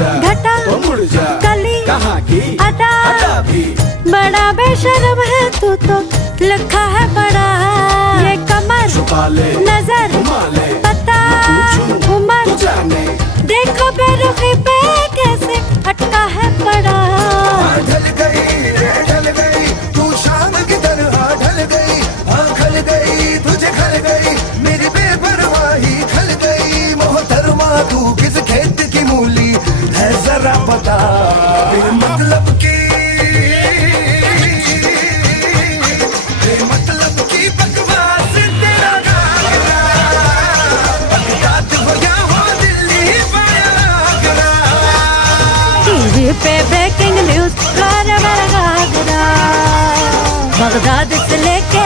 जा घटा तो मुड़ जा, कली कहाँ की अदा भी बड़ा बेशर्म है तू तो लिखा है बड़ा ये कमर छुपा ले नजर घुमा ले पता पूछूं उमर तो जाने देखो बेरुखी पे कैसे अटका है पड़ा। ढल गई तू शाम की तरह ढल गई, हाँ खल गई तुझे खल गई मेरी बेपरवाही खल गई। मोहतरमा तू किस खेत की मूली है जरा पता, बिन मतलब की बेमतलब की बकवास तेरा गाना, बगदाद हो या हो दिल्ली पाया करा। टीवी पे ब्रेकिंग न्यूज कर मेरा घाघरा, बगदाद से लेके